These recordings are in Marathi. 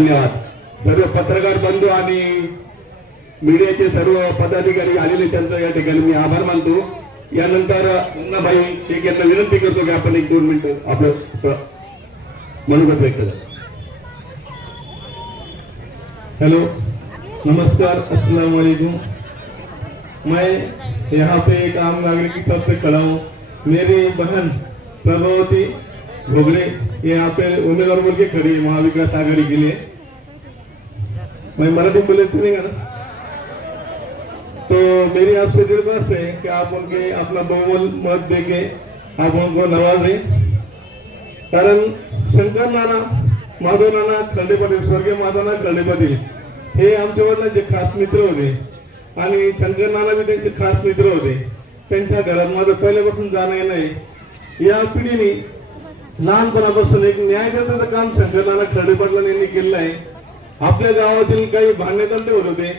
धन्यवाद. सर्व पत्रकार बंधू आणि मीडियाचे सर्व पदाधिकारी आलेले त्यांचं या ठिकाणी मी आभार मानतो. यानंतर भाई शेख यांना विनंती करतो की आपण एक दोन मिनिट आपलं मनोगत व्यक्त करा. हेलो नमस्कार अस्सलाम वालेकुम मैं यहाँ पे एक आम नागरिक के साथ पे खड़ा हूँ। मेरी बहन प्रभावती घोगले यहाँ पे उम्मीदवार बोल के खड़ी है महाविकास आघाड़ी के लिए। मैं मराठी बोले नहीं ना? तो मेरी आपसे दरख्वास्त है कि आप उनके अपना बहुमूल मत देके आप उनको नवाजें। कारण शंकर नाना माधव नाना खर्डे स्वर्गीय माधव नाना खर्डे हे आमच्या वडिलांचे खास मित्र होते. आणि शंकर नाना बी त्यांचे खास मित्र होते. त्यांच्या घरात माझं पहिल्यापासून जाणं येणं आहे. या पिढीने लहानपणापासून एक न्याय देण्याचं काम शंकर नाना खंडेपाटला यांनी केलेलं आहे. आपल्या गावातील काही भांडणतंटे होत होते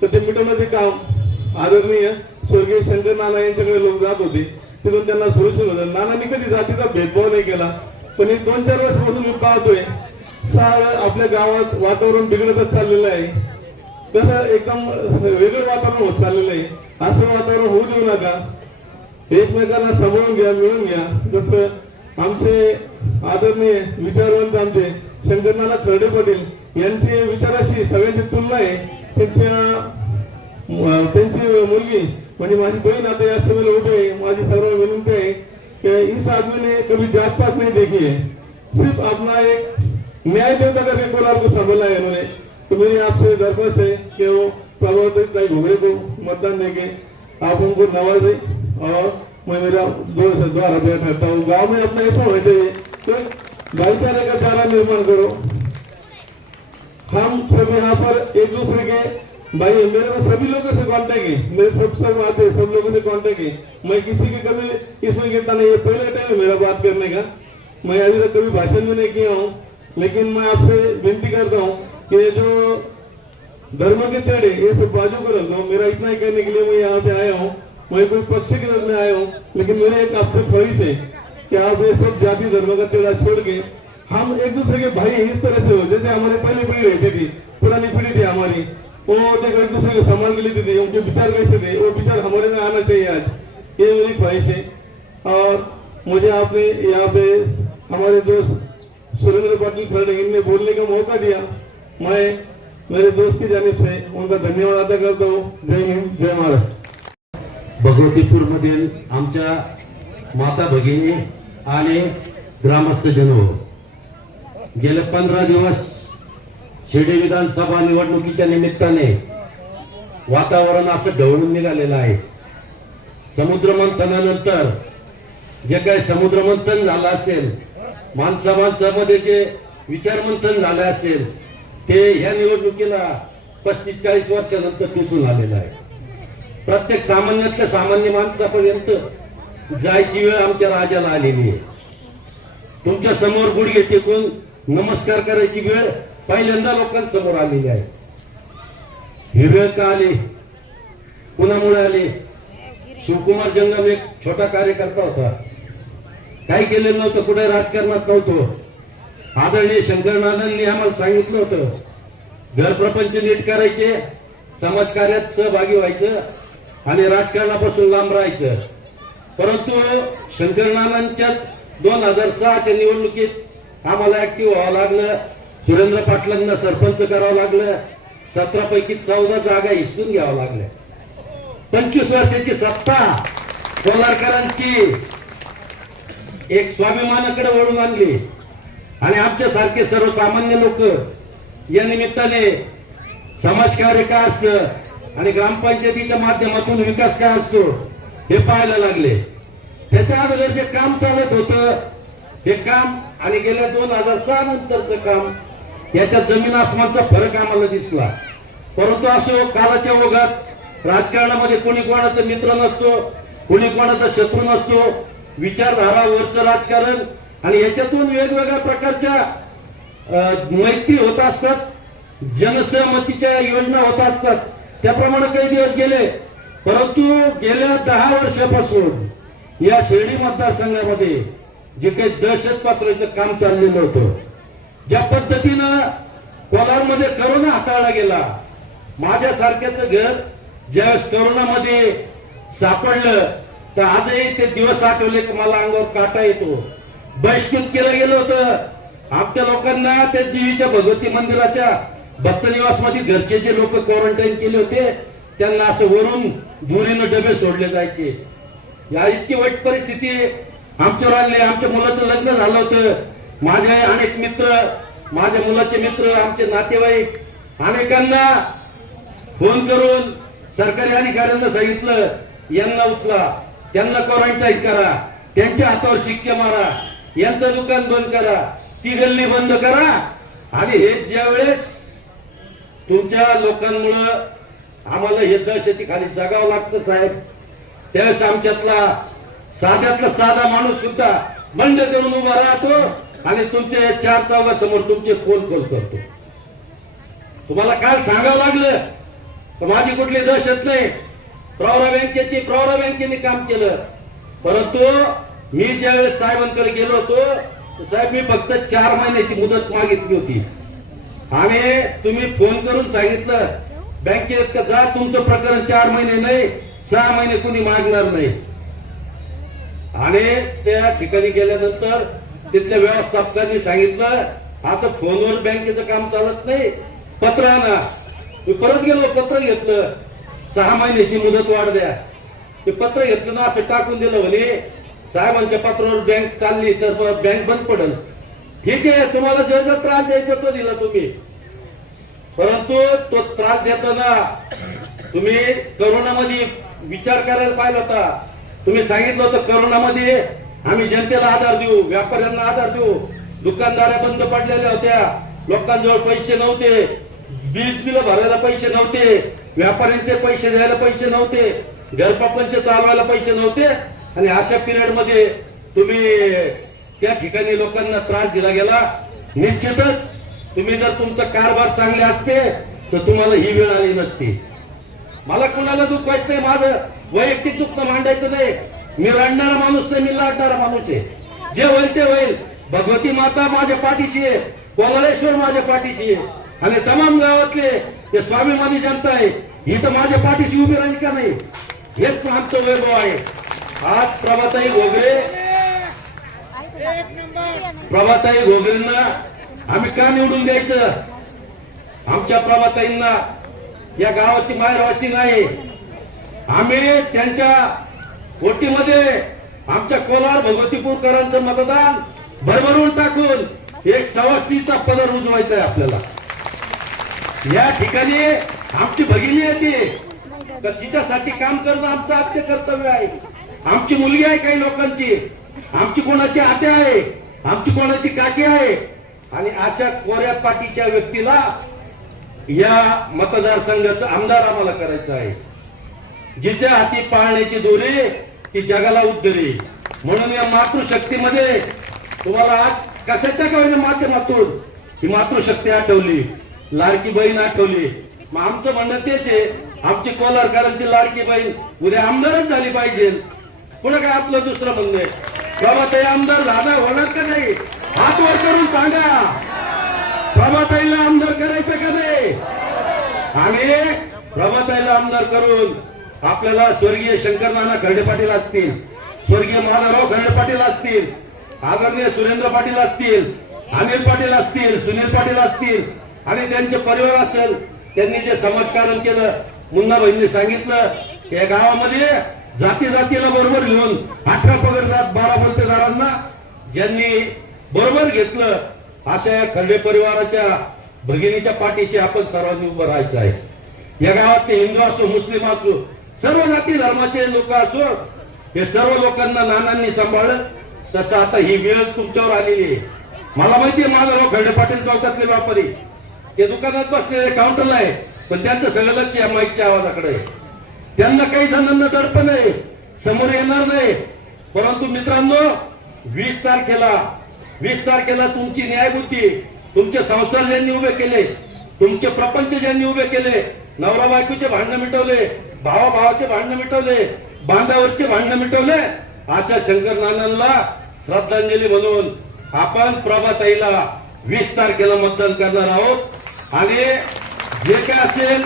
तर ते मिटवण्याचे काम आदरणीय स्वर्गीय शंकर नाना यांच्याकडे लोक जात होते. तिथून त्यांना सुरक्षित होतं. नानांनी कधी जातीचा भेदभाव नाही केला पण एक दोन चार वर्षापासून मी पाहतोय सारं आपल्या गावात वातावरण बिघडतच चाललेलं आहे. कसं एकदम वेगळं वातावरण होत चाललेलं आहे. असं वातावरण होऊ देऊ नका. एकमेकांना सांभाळून घ्या मिळून घ्या. जसं आमचे आदरणीय विचारवंत आमचे शंकरनाना खर्डे पाटील यांची विचाराशी सगळ्यांची तुलना आहे. त्यांच्या त्यांची मुलगी म्हणजे माझी बहीण आता या सभेला उभे आहे. माझी सर्व विनंती आहे की इस आदमी ने कभी जात पात नहीं देखी है सिर्फ अपना एक न्याय देवता करके कोलार को संभाला है उन्होंने तो मेरी आपसे दरख्वास्त है कि वो प्रभावित भाई घुगरे को मतदान देंगे आप उनको नवाजे और मैं मेरा दो द्वारा बैठ करता हूँ. गाँव में अपना ऐसा होना चाहिए तो भाईचारे का चारा निर्माण करो. हम सब यहाँ पर एक दूसरे के, भाई, मेरे को सभी लोगों से कांटेक्ट है। मेरे सब सब आते हैं, सब लोगों से कांटेक्ट है। मैं किसी के कभी इसमें गिरता नहीं है। पहले टाइम है मेरा बात करने का। मैं अभी तक कभी भाषण भी नहीं किया हूँ। लेकिन मैं आपसे विनती करता हूँ कि जो धर्म के तेड़े ये सब बाजू को रख मेरा इतना ही कहने के लिए मैं यहाँ पे आया हूँ। मैं कोई पक्ष के में आया हूँ। लेकिन मेरे एक आपसे ख्वाहिश है कि आप ये सब जाति धर्म का तेड़ा छोड़ के हम एक दूसरे के भाई इस तरह से हो। जैसे हमारे पहली पीढ़ी रहती थी पुरानी पीढ़ी थी हमारी वो देखो एक दूसरे को सम्मान के लिए थे उनके विचार कैसे थे वो विचार हमारे में आना चाहिए आज। ये मेरी ख्वाहिश है। और मुझे आपने यहाँ पे हमारे दोस्त सुरेंद्र पाटिल खड़े इनने बोलने का मौका दिया। मैं मेरे दोस्त की जानब से उनका धन्यवाद अदा करता हूँ। जय हिंद जय महाराष्ट्र भगवतीपूर मधील आमच्या माता भगिनी आणि ग्रामस्थ जन हो गेले पंधरा दिवस शिर्डी विधानसभा निवडणुकीच्या निमित्ताने वातावरण असं ढवळून निघालेलं आहे. समुद्र मंथनानंतर जे काही समुद्र मंथन झालं असेल माणसा माणसामध्ये जे विचार मंथन झालं असेल ते ह्या निवडणुकीला पस्तीस चाळीस वर्षानंतर दिसून आलेलं आहे. प्रत्येक सामान्यातल्या सामान्य माणसापर्यंत जायची वेळ आमच्या राजाला आलेली आहे. तुमच्यासमोर गुडघे टेकून नमस्कार करायची वेळ पहिल्यांदा लोकांसमोर आलेली आहे. ही वेळ का आली? कुणामुळे आली? शिवकुमार जंगम एक छोटा कार्यकर्ता होता. काही केलेलं नव्हतं कुठे राजकारणात नव्हतो. आदरणीय शंकरनाथांनी आम्हाला सांगितलं होतं घर प्रपंच नीट करायचे समाजकार्यात सहभागी व्हायचं आणि राजकारणापासून लांब राहायचं. परंतु शंकरनानांच्याच दोन हजार सहाच्या निवडणुकीत आम्हाला ऍक्टिव्ह व्हावं लागलं. सुरेंद्र पाटलांना सरपंच करावं लागलं. सतरा पैकी चौदा जागा हिसकून घ्यावं लागल्या. पंचवीस वर्षाची सत्ता कोलारकरांची एक स्वाभिमानाकडे वळून आणली आणि आमच्यासारखे सर्वसामान्य लोक या निमित्ताने समाजकार्य काय असतं आणि ग्रामपंचायतीच्या माध्यमातून विकास काय असतो हे पाहायला लागले. त्याच्या अगोदर जे काम चालत होतं हे काम आणि गेल्या दोन हजार सहा नंतरचं काम याच्या जमीन आसमानचा फरक आम्हाला दिसला. परंतु असो कालाच्या ओघात राजकारणामध्ये कोणी कोणाचा मित्र नसतो कोणी कोणाचा शत्रू नसतो विचारधारा वरचं राजकारण आणि याच्यातून वेगवेगळ्या प्रकारच्या मैत्री होत असतात जनसहमतीच्या योजना होत असतात. त्याप्रमाणे काही दिवस गेले परंतु गेल्या दहा वर्षापासून या शिर्डी मतदारसंघामध्ये जे काही दहशत पातळीचं काम चाललेलं होतं. ज्या पद्धतीनं कोलारमध्ये करोना हाताळला गेला माझ्यासारख्याच घर ज्यावेळेस करोनामध्ये सापडलं तर आजही ते दिवस आठवले की मला अंगावर काटा येतो. बहिष्कृत केलं गेलं होतं. आमच्या लोकांना ते देवीच्या भगवती मंदिराच्या भक्तनिवासमध्ये घरचे जे लोक क्वारंटाईन केले होते त्यांना असं वरून दुरीनं डबे सोडले जायचे. या इतकी वाईट परिस्थिती आमच्यावर आले आमच्या मुलाचं लग्न झालं होतं. माझे अनेक मित्र माझ्या मुलाचे मित्र आमचे नातेवाईक अनेकांना फोन करून सरकारी अधिकाऱ्यांना सांगितलं यांना उचला त्यांना क्वारंटाईन करा त्यांच्या हातावर शिक्के मारा यांचं दुकान बंद करा ती गल्ली बंद करा. आणि हे ज्या वेळेस तुमच्या लोकांमुळं आम्हाला हे दहशती खाली जगावं लागतं साहेब त्यावेळेस आमच्यातला साध्यातला साधा माणूस सुद्धा बंड करून उभा राहतो आणि तुमच्या चार चौघासमोर तुमचे फोन कोण करतो? तुम्हाला काल सांगावं लागलं तर माझी कुठली दहशत नाही. प्रवरा बँकेची प्रवरा बँकेने काम केलं. परंतु मी ज्यावेळेस साहेबांकडे गेलो होतो साहेब मी फक्त चार महिन्याची मुदत मागितली होती. आणि तुम्ही फोन करून सांगितलं बँकेत जा तुमचं प्रकरण चार महिने नाही सहा महिने कुणी मागणार नाही. आणि त्या ठिकाणी गेल्यानंतर तिथल्या व्यवस्थापकांनी सांगितलं असं फोनवर बँकेचं काम चालत नाही. पत्र आणा. मी परत गेलो पत्र घेतलं. सहा महिन्याची मुदत वाढ द्या. ते पत्र घेतलं ना असं टाकून दिलं म्हणे साहेबांच्या पत्रावर बँक चालली तर बँक बंद पडेल. ठीक आहे तुम्हाला जेवढा त्रास द्यायचा तो दिला तुम्ही. परंतु तो त्रास देताना तुम्ही करोनामध्ये विचार करायला पाहिला होता. तुम्ही सांगितलं होतं करोनामध्ये आम्ही जनतेला आधार देऊ व्यापाऱ्यांना आधार देऊ. दुकानदारा बंद पडलेल्या होत्या. लोकांजवळ पैसे नव्हते. वीज बिल भरायला पैसे नव्हते. व्यापाऱ्यांचे पैसे द्यायला पैसे नव्हते. घरपापांचे चालवायला पैसे नव्हते. आणि अशा पिरियडमध्ये तुम्ही त्या ठिकाणी लोकांना त्रास दिला गेला. निश्चितच तुम्ही जर तुमचा कारभार चांगले असते तर तुम्हाला ही वेळ आली नसती. मला कुणाला दुखवायचं नाही माझं? वैयक्तिक दुःख मांडायचं नाही. मी रडणारा माणूस नाही मी लाडणारा माणूस आहे. जे होईल ते होईल. भगवती माता माझ्या पाठीची आहे. कोलारेश्वर माझ्या पाठीची आहे. आणि तमाम गावातले जे स्वाभिमानी जनता आहे ही तर माझ्या पाठीची उभी राहील का नाही? हेच आमचं वैभव आहे. आज प्रभाताई घोगरे प्रभाताई घोगरेंना आम्ही का निवडून द्यायचं? आमच्या प्रभाताईंना या गावाची माहेरवासी नाही. आम्ही त्यांच्या ओटीमध्ये आमच्या कोलार भगवतीपूरकरांचं मतदान भरभरून टाकून एक सवासनीचा पदर उजवायचा आहे आपल्याला. या ठिकाणी आमची भगिनी येते तिच्यासाठी काम करणं आमचं आद्य कर्तव्य आहे. आमची मुलगी आहे काही लोकांची. आमची कोणाची आत्या आहे? आमची कोणाची काकी आहे? आणि अशा कोऱ्या पाठीच्या व्यक्तीला या मतदारसंघाचा आमदार आम्हाला करायचं आहे. जिच्या हाती पाहण्याची दोरी ती जगाला उद्धरी म्हणून या मातृशक्तीमध्ये तुम्हाला आज कशाच्या काही माध्यमातून ही मातृशक्ती आठवली. लाडकी बहीण आठवली. मग आमचं म्हणणं तेच आहे आमची कोलारकरांची लाडकी बहीण उद्या आमदारच झाली पाहिजे. पुढे काय आपलं दुसरं म्हणणं आहे? बाबा ते आमदार झाला होणार का नाही? हात वर करून सांगा. बाबा आमदार करायचं का नाही? आणि प्रभाताईला आमदार करून आपल्याला स्वर्गीय शंकर नाना खर्डे पाटील असतील स्वर्गीय माधवराव खर्डे पाटील असतील आदरणीय सुरेंद्र पाटील असतील अनिल पाटील असतील सुनील पाटील असतील आणि त्यांचे परिवार असेल त्यांनी जे समाजकारण केलं मुन्ना बहिणी सांगितलं की या गावामध्ये जाती जातीला बरोबर घेऊन अठरा पगड जात बारा बलतेदारांना ज्यांनी बरोबर घेतलं अशा या खर्डे परिवाराच्या भगिनीच्या पाठीशी आपण सर्वांनी उभं राहायचं आहे. या गावात ते हिंदू असो मुस्लिम असो सर्व जाती धर्माचे लोक असो हे सर्व लोकांना नानांनी सांभाळलं. तसं आता ही वेळ तुमच्यावर आलेली आहे. मला माहिती आहे माझा लोक खंडे पाटील चौकातले व्यापारी. ते दुकानात बसलेले काउंटरला आहे पण त्यांचं सगळं लक्ष या माईकच्या आवाजाकडे आहे. त्यांना काही जणांना दडपण आहे समोर येणार नाही. परंतु मित्रांनो वीस तारखेला वीस तारखेला तुमची न्यायबुद्धी तुमचे संसार ज्यांनी उभे केले तुमचे प्रपंच ज्यांनी उभे केले नवरा बायकोचे भांडणं मिटवले भावा भावाचे भांडणं मिटवले बांधावरचे भांडणं मिटवले अशा शंकर नानांना श्रद्धांजली म्हणून आपण प्रभाताईला वीस तारखेला मतदान करणार आहोत. आणि जे काय असेल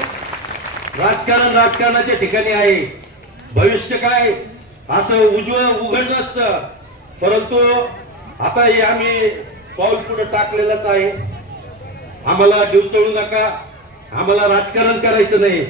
राजकारण राजकारणाच्या ठिकाणी आहे. भविष्य काय? असं उज्ज्वल उघड नसतं परंतु आता हे आम्ही पाऊल पुढे टाकलेलंच आहे. आम्हाला डिवचळू नका. आम्हाला राजकारण करायचं नाही.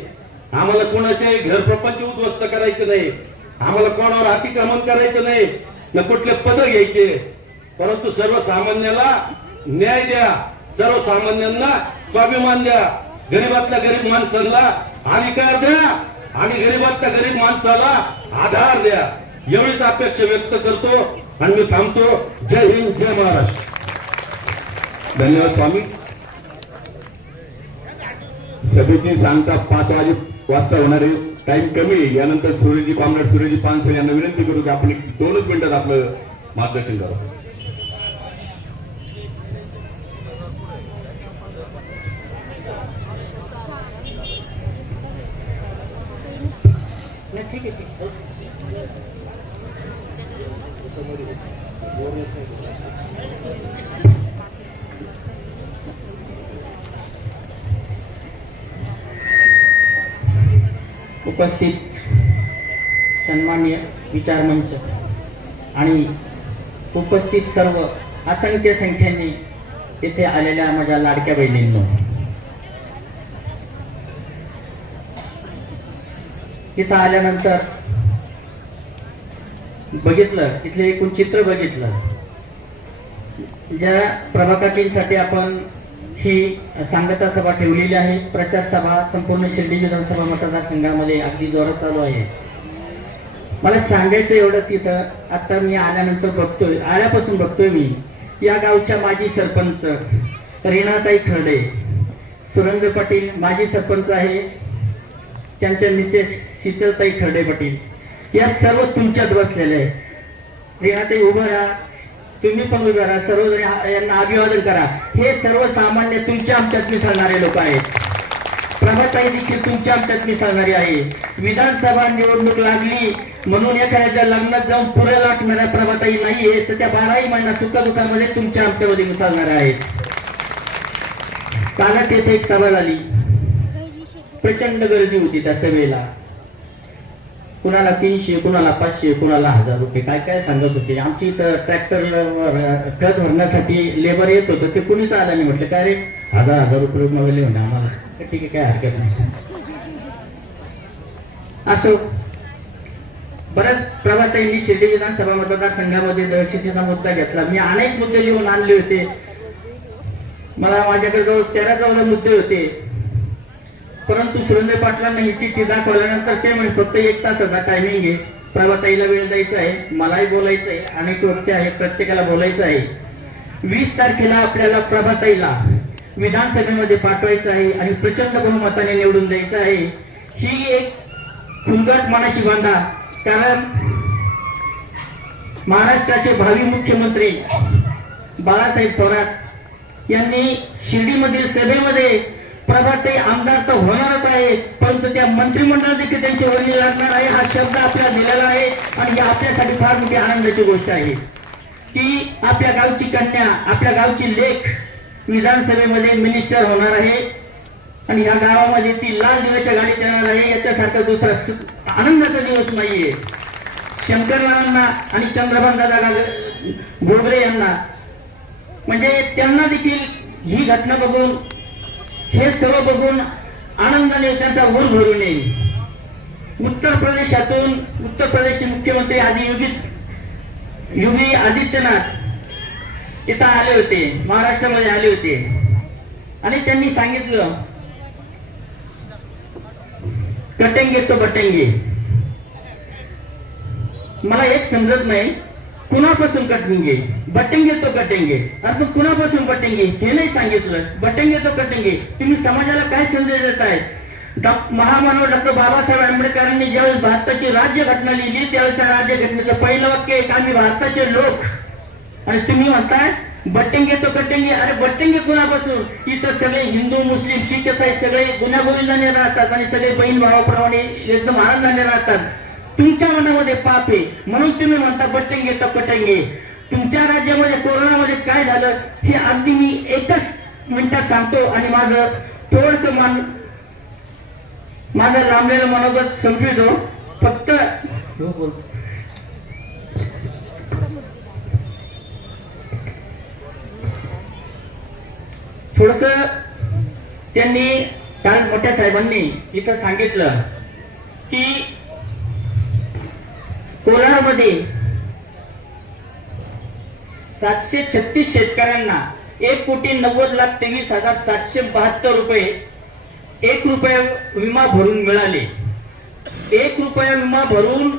आम्हाला कोणाच्याही घर प्रपंच उद्ध्वस्त करायचं नाही. आम्हाला कोणावर अतिक्रमण करायचं नाही. न कुठले पद घ्यायचे. परंतु सर्वसामान्याला न्याय द्या. सर्वसामान्यांना स्वाभिमान द्या. गरीबातल्या गरीब माणसाला अधिकार द्या आणि गरीबातल्या गरीब माणसाला आधार द्या. एवढीच अपेक्षा व्यक्त करतो आणि मी थांबतो. जय हिंद जय महाराष्ट्र. धन्यवाद स्वामी सभेची सांगता पाच वाजे वाजता होणार आहे टाइम कमी आहे. यानंतर सूर्यजी कॉम्रेड सूर्यजी पानसर यांना विनंती करू की आपण दोनच मिनिटात आपलं मार्गदर्शन करा ठीक आहे उपस्थित सन्मान्य विचारमंच आणि उपस्थित सर्व असंख्य संख्येने येथे आलेल्या माझ्या लाडक्या बहिणींनो. तिथं आल्यानंतर बघितलं इथले एकूण चित्र बघितलं. ज्या प्रभाकाकींसाठी आपण ही सांगता सभा ठेवलेली आहे. प्रचार सभा संपूर्ण शिर्डी विधानसभा मतदारसंघामध्ये अगदी जोरात चालू आहे. मला सांगायचं एवढंच इथं आता मी आल्यानंतर बघतोय आल्यापासून बघतोय मी या गावच्या माजी सरपंच रेणाताई खर्डे सुरेंद्र पाटील माजी सरपंच आहे त्यांच्या मिसेस शीतलताई खर्डे पाटील या सर्व तुमच्यात बसलेले आहे रेणाताई उभं राहा तुम्ही पण उभे राहा सर्वजण यांना अभिवादन करा. हे सर्वसामान्य तुमच्या आमच्यात मिसळणारे लोक आहेत. प्रभाताई देखील तुमच्या आमच्यात मिसळणारी आहे. विधानसभा निवडणूक लागली म्हणून एखाद्याच्या लग्नात जाऊन पुरे लाटणाऱ्या प्रभाताई नाहीये तर त्या बाराही महिना सुखदुखामध्ये तुमच्या आमच्यामध्ये मिसळणार आहेत. कालच येथे एक सभा झाली. प्रचंड गर्दी होती त्या सभेला. कुणाला तीनशे कुणाला पाचशे कुणाला हजार रुपये. काय काय सांगत होते? आमची इथं ट्रॅक्टर खत भरण्यासाठी लेबर येत होतं ते कुणीच आलं नाही म्हटलं. काय रे? हजार हजार रुपये मागले म्हणे आम्हाला. ठीक आहे काय हरकत नाही. असो. बऱ्याच प्रभाताईंनी शिर्डी विधानसभा मतदारसंघामध्ये दहशतीचा मुद्दा घेतला. मी अनेक मुद्दे लिहून आणले होते. मला माझ्याकडे जवळ तेरा जवळ मुद्दे होते. परंतु सुरेंद्र पाटलांना ही चिठ्ठी दाखवल्यानंतर ते म्हणजे फक्त एक तासाचा टायमिंग आहे. प्रभाताईला वेळ द्यायचा आहे मलाही बोलायचं आहे अनेक व्यक्ती आहेत प्रत्येकाला बोलायचं आहे. वीस तारखेला आपल्याला प्रभाताईला विधानसभेमध्ये पाठवायचं आहे आणि प्रचंड बहुमताने निवडून द्यायचं आहे. ही एक फुलगट मनाशी बांधा कारण महाराष्ट्राचे भावी मुख्यमंत्री बाळासाहेब थोरात यांनी शिर्डीमधील सभेमध्ये प्रभाते आमदार तर होणारच आहे परंतु त्या मंत्रिमंडळात देखील त्यांची वर्णी लागणार आहे हा शब्द आपल्याला दिलेला आहे आणि ही आपल्यासाठी फार मोठी आनंदाची गोष्ट आहे. की आपल्या गावची कन्या आपल्या गावची लेख विधानसभेमध्ये मिनिस्टर होणार आहे आणि या गावामध्ये ती लाल दिव्याच्या गाडीत येणार आहे याच्यासारखा दुसरा आनंदाचा दिवस नाहीये. शंकररावांना आणि चंद्रभान दादा गोगरे यांना म्हणजे त्यांना देखील ही घटना बघून हे सर्व बघून आनंदाने त्यांचा ऊर भरून येईल. उत्तर प्रदेशातून उत्तर प्रदेशचे मुख्यमंत्री आदी योगी योगी आदित्यनाथ इथं आले होते महाराष्ट्रामध्ये आले होते. आणि त्यांनी सांगितलं कटेंगे तो बटेंगे मला एक समजत नाही. कुणापासून कटेंगे बटेंगे तो कटेंगे. अरे मग कुणापासून बटेंगे हे नाही सांगितलं. बटेंगे तो कटेंगे. तुम्ही समाजाला काय संदेश देत डॉ- महामानव डॉक्टर बाबासाहेब आंबेडकरांनी ज्यावेळेस भारताची राज्यघटना लिहिली त्यावेळेस त्या राज्यघटनेचं पहिलं वाक्य एक आम्ही भारताचे लोक. आणि तुम्ही म्हणताय बट्टेंगे तो कटेंगे. अरे बट्टेंगे कुणापासून इथं सगळे हिंदू मुस्लिम शीख साई सगळे गुन्हा गोविंदाने राहतात आणि सगळे बहीण भावाप्रमाणे एकदम आनंदाने राहतात. तुमच्या मनामध्ये पाप आहे. म्हणून तुम्ही म्हणता बटंगे तर पटंगे. तुमच्या राज्यामध्ये कोरोनामध्ये काय झालं हे अगदी मी एकच मिनिटात सांगतो आणि माझं थोडस मन माझं लांबलेलं मनोगत संपवितो हो. फक्त थोडस त्यांनी काल मोठ्या साहेबांनी इथं सांगितलं की कोलारमध्ये सातशे छत्तीस शेतकऱ्यांना एक कोटी नव्वद लाख तेवीस हजार सातशे बहात्तर रुपये एक रुपया विमा भरून मिळाले. एक रुपया विमा भरून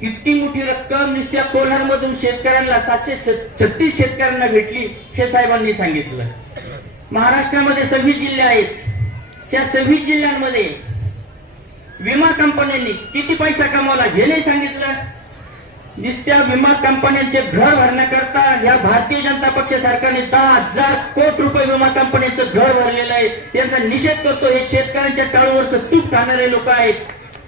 इतकी मोठी रक्कम नुसत्या कोल्हारमधून शेतकऱ्यांना सातशे छत्तीस शेतकऱ्यांना भेटली हे साहेबांनी सांगितलं. महाराष्ट्रामध्ये सव्वीस जिल्हे आहेत. त्या सव्वीस जिल्ह्यांमध्ये विमा कंपन्यांनी किती पैसा कमावला हे नाही सांगितलं. नुसत्या विमा कंपन्यांचे घर भरण्याकरता या भारतीय जनता पक्ष सरकारने दहा हजार कोटी रुपये विमा कंपन्यांचं घर भरलेलं आहे. यांचा निषेध करतो हे शेतकऱ्यांच्या टाळूवरचं तूप खाणारे लोक आहेत.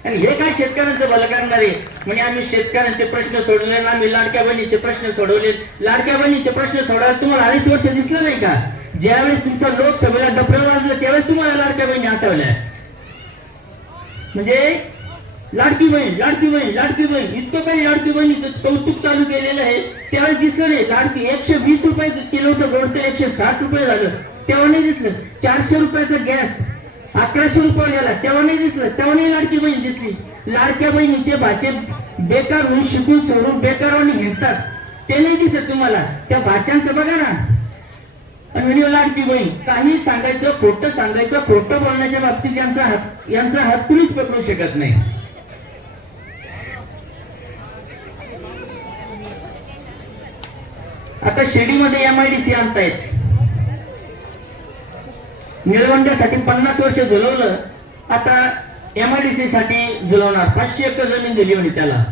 आणि हे काय शेतकऱ्यांचं भलं करणारे? म्हणजे आम्ही शेतकऱ्यांचे प्रश्न सोडले आणि आम्ही लाडक्या बहिणीचे प्रश्न सोडवले. लाडक्या बहिणीचे प्रश्न सोडवायला तुम्हाला अडीच वर्ष दिसलं नाही का? ज्यावेळेस तुमचा लोकसभेला डफळं वाजलं त्यावेळेस तुम्हाला लाडक्या बहिणी आठवल्या. म्हणजे लाडकी बहीण लाडकी बहीण लाडकी बहीण. इतकं काही लाडकी बहिणीचं कौतुक चालू केलेलं आहे. त्यावेळेस दिसलं नाही. लाडकी एकशे वीस रुपयाचं किलो होतं गोड एकशे साठ रुपये झालं. तेव्हा नाही दिसलं. चारशे रुपयाचा गॅस अकराशे रुपये गेला. तेव्हा नाही दिसलं. तेव्हा नाही लाडकी बहीण दिसली. लाडक्या बहिणीचे भाचे बेकार होऊन शिकून सोडून बेकारांनी हिंडतात. ते नाही दिसत तुम्हाला. त्या भाच्यांचं बघा ना. आणि म्हणजे बहीण. काही सांगायचं खोटं सांगायचं खोटं बोलण्याच्या बाबतीत यांचा हात यांचा हात कुणीच पकडू शकत नाही. आता शिर्डीमध्ये एम आय डी सी आणतायत. निळवंड्यासाठी पन्नास वर्ष झुलवलं आता एम आय डी सी साठी झुलवणार. पाचशे एकर जमीन दिली म्हणे त्याला.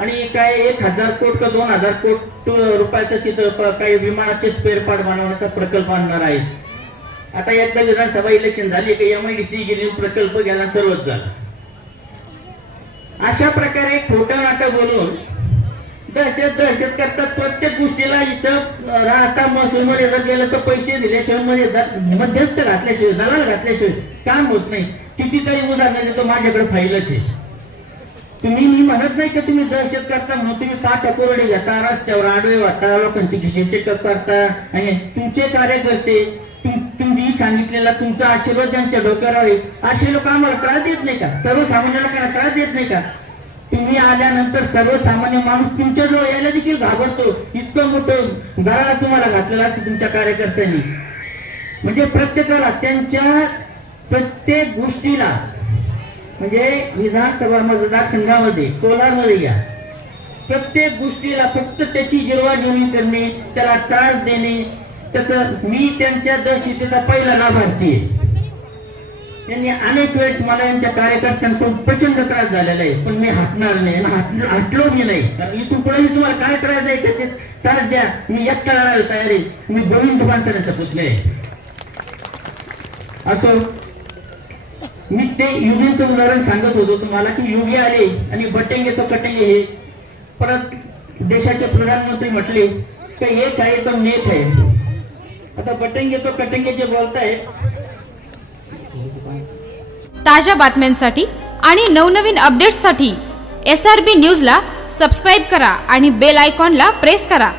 आणि काय एक हजार कोट का दोन हजार कोट रुपयाचं तिथं काही विमानाचे स्पेअर पार्ट बनवण्याचा प्रकल्प आणणार आहे. आता एकदा विधानसभा इलेक्शन झाली की एम आय डी सी गेली प्रकल्प घ्यायला सर्वच झाला. अशा प्रकारे खोटं नाटक बोलून दहशत दहशत करतात. प्रत्येक गोष्टीला इथं राहता महसूल मध्ये जर गेलं तर पैसे दिल्याशिवायमध्ये मध्यस्थ घातल्याशिवाय दलाल घातल्याशिवाय काम होत नाही. कितीतरी उदाहरण देतो माझ्याकडे फाईलच आहे. तुम्ही मी म्हणत नाही की तुम्ही दहशत करता म्हणून तुम्ही का टपोरडे घेता रस्त्यावर आडवे वाटता लोकांचे खिशे चेकअप करता आणि तुमचे कार्यकर्ते तुम्ही सांगितलेला तुमचा आशीर्वाद ज्यांच्या डोक्यावर आहे असे लोक आम्हाला त्रास देत नाही का? सर्वसामान्य लोकांना त्रास देत नाही का? तुम्ही आल्यानंतर सर्वसामान्य माणूस तुमच्या जवळ यायला देखील घाबरतो. इतकं मोठं गळा तुम्हाला घातलेला असतो तुमच्या कार्यकर्त्यांनी. म्हणजे प्रत्येकाला त्यांच्या प्रत्येक गोष्टीला म्हणजे विधानसभा मतदारसंघामध्ये कोलारमध्ये या. प्रत्येक गोष्टीला फक्त त्याची जिरवाजिरवी करणे त्याला त्रास देणे त्याच मी त्यांच्या दहशतीचा पहिला लाभार्थी त्यांनी अनेक वेळेस मला यांच्या कार्यकर्त्यांकडून प्रचंड त्रास झालेला आहे. पण मी हटणार नाही हटलो मी नाही. कारण इथून पुढे मी तुम्हाला काय त्रास द्यायचा ते त्रास द्या. मी एकटा लढायला तयार आहे. मी गोविंद पानसऱ्यांचा पुतले आहे असो मी ते युगींचं उदाहरण सांगत होतो तुम्हाला की युगी आले आणि बटेंगे तो कटेंगे हे. परत देशाचे प्रधानमंत्री म्हटले की एक आहे तो नेत आहे. आता बटेंगे तो कटेंगे जे बोलताय. ताज्या बातम्यांसाठी आणि नवनवीन अपडेट्ससाठी एस आर बी न्यूजला सबस्क्राईब करा आणि बेल आयकॉनला प्रेस करा.